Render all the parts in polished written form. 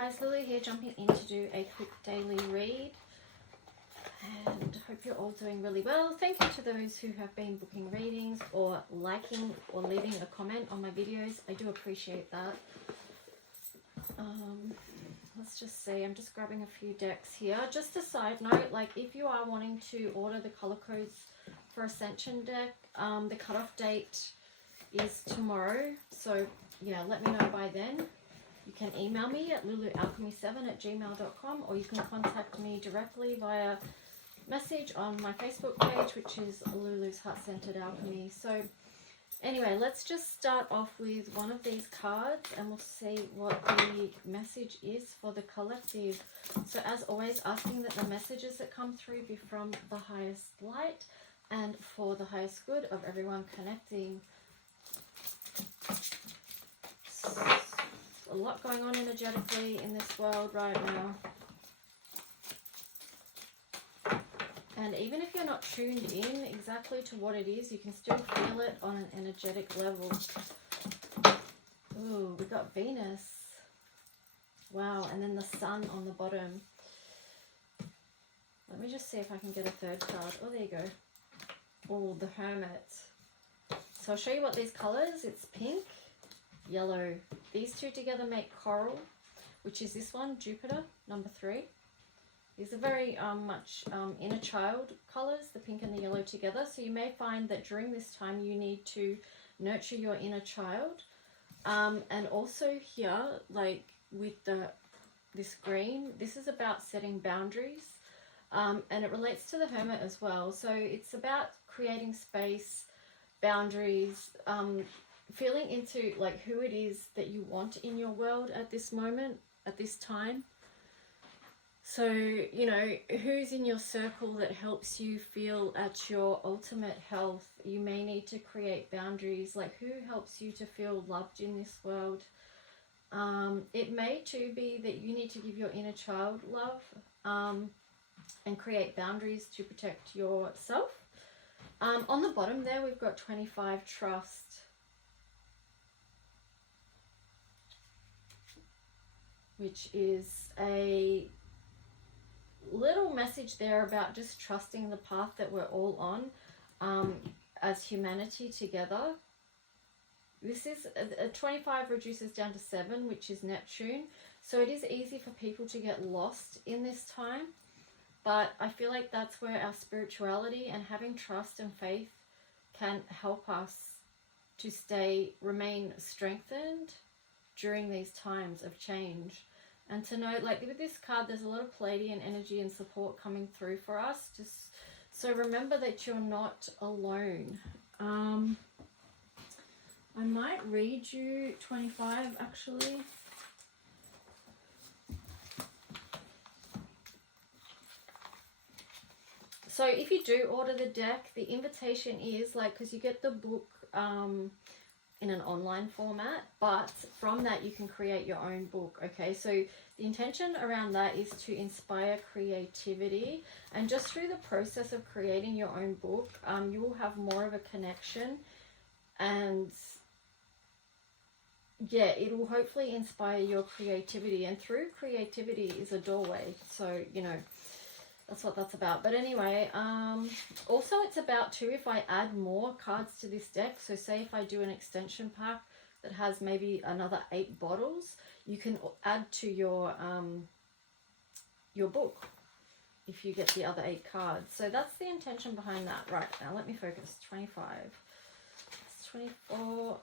guys, Lily here, jumping in to do a quick daily read, and hope you're all doing really well. Thank you to those who have been booking readings or liking or leaving a comment on my videos. I do appreciate that. Let's just see, I'm just grabbing a few decks here. Just a side note, like if you are wanting to order the color codes for Ascension deck, the cutoff date is tomorrow, so yeah, let me know by then. You can email me at lulualchemy7@gmail.com, or you can contact me directly via message on my Facebook page, which is Lulu's Heart-Centered Alchemy. So anyway, let's just start off with one of these cards and we'll see what the message is for the collective. So as always, asking that the messages that come through be from the highest light and for the highest good of everyone connecting. A lot going on energetically in this world right now. And even if you're not tuned in exactly to what it is, you can still feel it on an energetic level. Ooh, we got Venus. Wow, and then the sun on the bottom. Let me just see if I can get a third card. Oh, there you go. Oh, the Hermit. So I'll show you what these colors. It's pink, yellow. These two together make coral, which is this one, Jupiter, number 3. These are very much inner child colors, the pink and the yellow together. So you may find that during this time you need to nurture your inner child. And also here, like with this green, this is about setting boundaries. And it relates to the Hermit as well. So it's about creating space, boundaries, feeling into like who it is that you want in your world at this moment, at this time. So, you know, who's in your circle that helps you feel at your ultimate health. You may need to create boundaries, like who helps you to feel loved in this world. It may too be that you need to give your inner child love and create boundaries to protect yourself. On the bottom there, we've got 25 trust. Which is a little message there about just trusting the path that we're all on as humanity together. This is a 25 reduces down to 7, which is Neptune. So it is easy for people to get lost in this time. But I feel like that's where our spirituality and having trust and faith can help us to remain strengthened during these times of change. And to know, like with this card, there's a lot of Palladian energy and support coming through for us. Just so remember that you're not alone. I might read you 25 actually. So if you do order the deck, the invitation is like, because you get the book in an online format, but from that you can create your own book. Okay, so the intention around that is to inspire creativity, and just through the process of creating your own book, you will have more of a connection, and yeah, it will hopefully inspire your creativity, and through creativity is a doorway. So you know, that's what that's about. But anyway, also it's about too, if I add more cards to this deck, so say if I do an extension pack that has maybe another 8 bottles, you can add to your book if you get the other 8 cards. So that's the intention behind that. Right, now let me focus. 25. It's 24.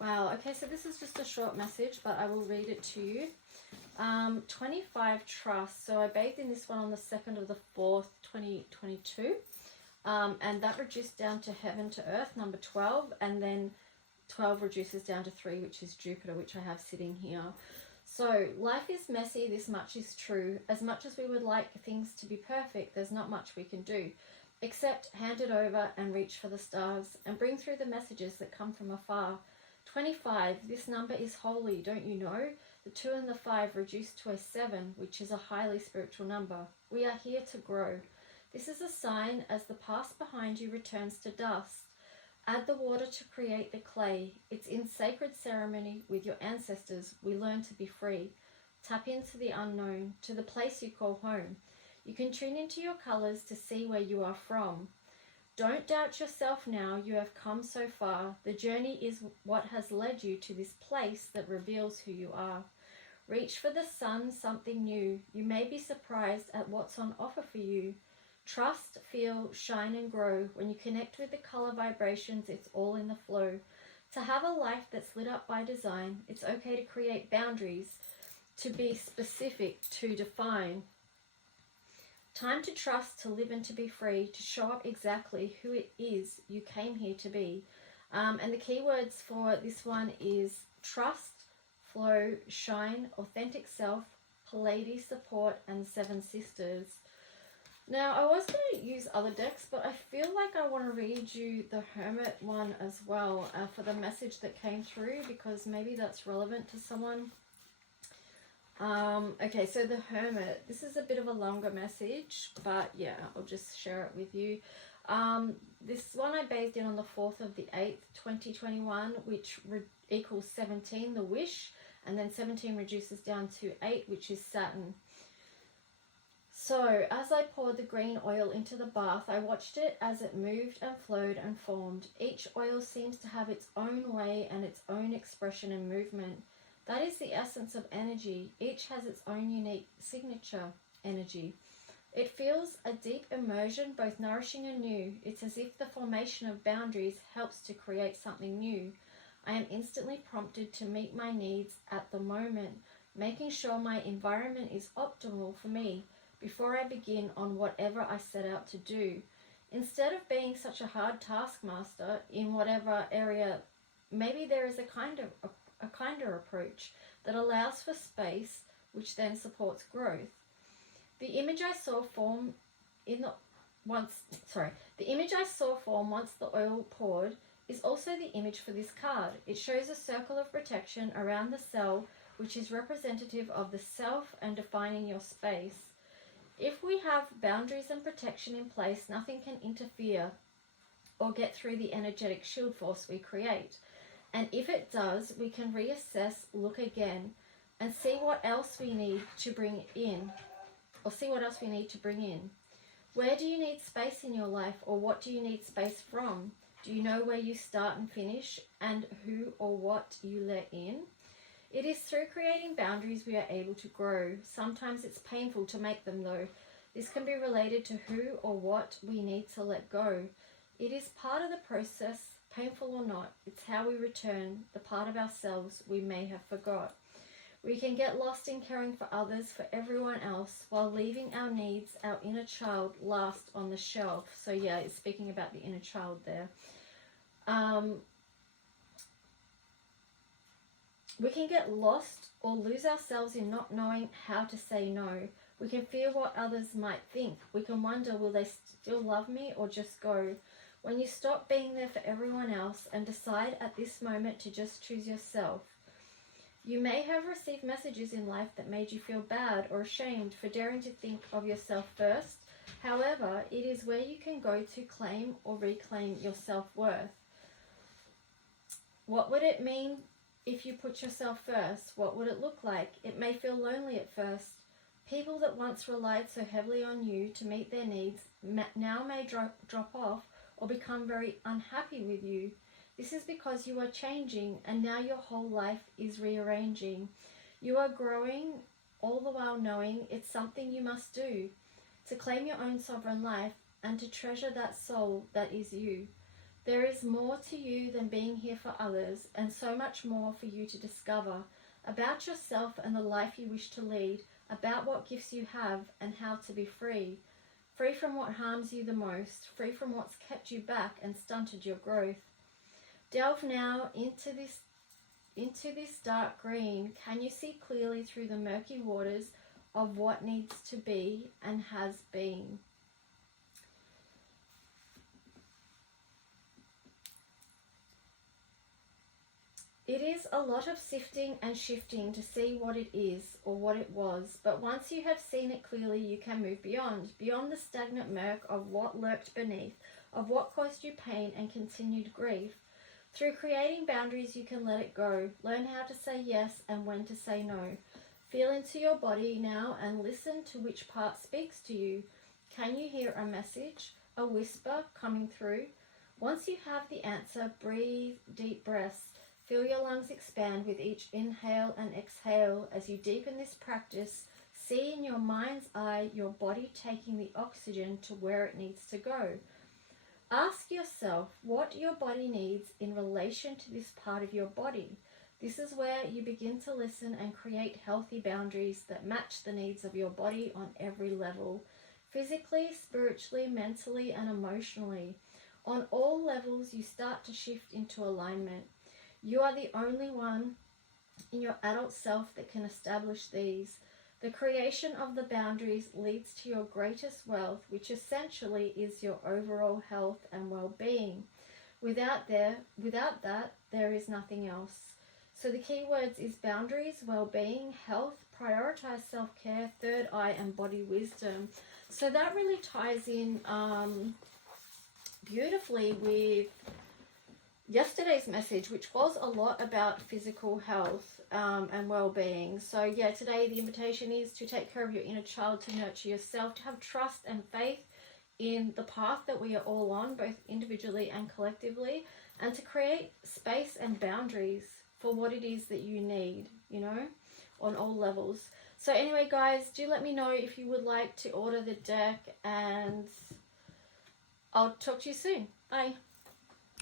Wow, okay, so this is just a short message, but I will read it to you. 25 trust. So I bathed in this one on the 2nd of the 4th, 2022. And that reduced down to heaven to earth, number 12. And then 12 reduces down to 3, which is Jupiter, which I have sitting here. So life is messy. This much is true. As much as we would like things to be perfect, there's not much we can do except hand it over and reach for the stars and bring through the messages that come from afar. 25, this number is holy, don't you know? The 2 and the 5 reduced to a 7, which is a highly spiritual number. We are here to grow. This is a sign as the past behind you returns to dust. Add the water to create the clay. It's in sacred ceremony with your ancestors we learn to be free. Tap into the unknown, to the place you call home. You can tune into your colors to see where you are from. Don't doubt yourself now, you have come so far. The journey is what has led you to this place that reveals who you are. Reach for the sun, something new. You may be surprised at what's on offer for you. Trust, feel, shine and grow. When you connect with the color vibrations, it's all in the flow. To have a life that's lit up by design, it's okay to create boundaries, to be specific, to define. Time to trust, to live and to be free, to show up exactly who it is you came here to be. And the keywords for this one is trust, flow, shine, authentic self, Pleiades support, and Seven Sisters. Now, I was going to use other decks, but I feel like I want to read you the Hermit one as well for the message that came through, because maybe that's relevant to someone. Okay, so the Hermit, this is a bit of a longer message, but yeah, I'll just share it with you. This one I based in on the 4th of the 8th, 2021, which equals 17, the wish, and then 17 reduces down to 8, which is Saturn. So, as I poured the green oil into the bath, I watched it as it moved and flowed and formed. Each oil seems to have its own way and its own expression and movement. That is the essence of energy. Each has its own unique signature energy. It feels a deep immersion, both nourishing and new. It's as if the formation of boundaries helps to create something new. I am instantly prompted to meet my needs at the moment, making sure my environment is optimal for me before I begin on whatever I set out to do. Instead of being such a hard taskmaster in whatever area, maybe there is a kinder approach that allows for space, which then supports growth. The image I saw form once the oil poured is also the image for this card. It shows a circle of protection around the cell, which is representative of the self and defining your space. If we have boundaries and protection in place, nothing can interfere or get through the energetic shield force we create. And if it does, we can reassess, look again, and see what else we need to bring in. Where do you need space in your life, or what do you need space from? Do you know where you start and finish, and who or what you let in? It is through creating boundaries we are able to grow. Sometimes it's painful to make them, though. This can be related to who or what we need to let go. It is part of the process, painful or not. It's how we return the part of ourselves we may have forgot. We can get lost in caring for others, for everyone else, while leaving our needs, our inner child, last on the shelf. So yeah, it's speaking about the inner child there. We can get lost or lose ourselves in not knowing how to say no. We can fear what others might think. We can wonder, will they still love me or just go? When you stop being there for everyone else and decide at this moment to just choose yourself. You may have received messages in life that made you feel bad or ashamed for daring to think of yourself first. However, it is where you can go to claim or reclaim your self-worth. What would it mean if you put yourself first? What would it look like? It may feel lonely at first. People that once relied so heavily on you to meet their needs now may drop off or become very unhappy with you. This is because you are changing, and now your whole life is rearranging. You are growing, all the while knowing it's something you must do to claim your own sovereign life and to treasure that soul that is you. There is more to you than being here for others, and so much more for you to discover about yourself and the life you wish to lead, about what gifts you have and how to be free. Free from what harms you the most, free from what's kept you back and stunted your growth. Delve now into this dark green. Can you see clearly through the murky waters of what needs to be and has been? It is a lot of sifting and shifting to see what it is or what it was, but once you have seen it clearly, you can move beyond the stagnant murk of what lurked beneath, of what caused you pain and continued grief. Through creating boundaries, you can let it go. Learn how to say yes and when to say no. Feel into your body now and listen to which part speaks to you. Can you hear a message, a whisper coming through? Once you have the answer, breathe deep breaths. Feel your lungs expand with each inhale and exhale. As you deepen this practice, see in your mind's eye your body taking the oxygen to where it needs to go. Ask yourself what your body needs in relation to this part of your body. This is where you begin to listen and create healthy boundaries that match the needs of your body on every level, physically, spiritually, mentally, and emotionally. On all levels, you start to shift into alignment. You are the only one in your adult self that can establish these. The creation of the boundaries leads to your greatest wealth, which essentially is your overall health and well-being. Without that, there is nothing else. So the key words is boundaries, well-being, health, prioritize self-care, third eye, and body wisdom. So that really ties in beautifully with yesterday's message, which was a lot about physical health and well-being. So yeah, today the invitation is to take care of your inner child, to nurture yourself, to have trust and faith in the path that we are all on, both individually and collectively, and to create space and boundaries for what it is that you need, you know, on all levels. So anyway, guys, do let me know if you would like to order the deck, and I'll talk to you soon. Bye.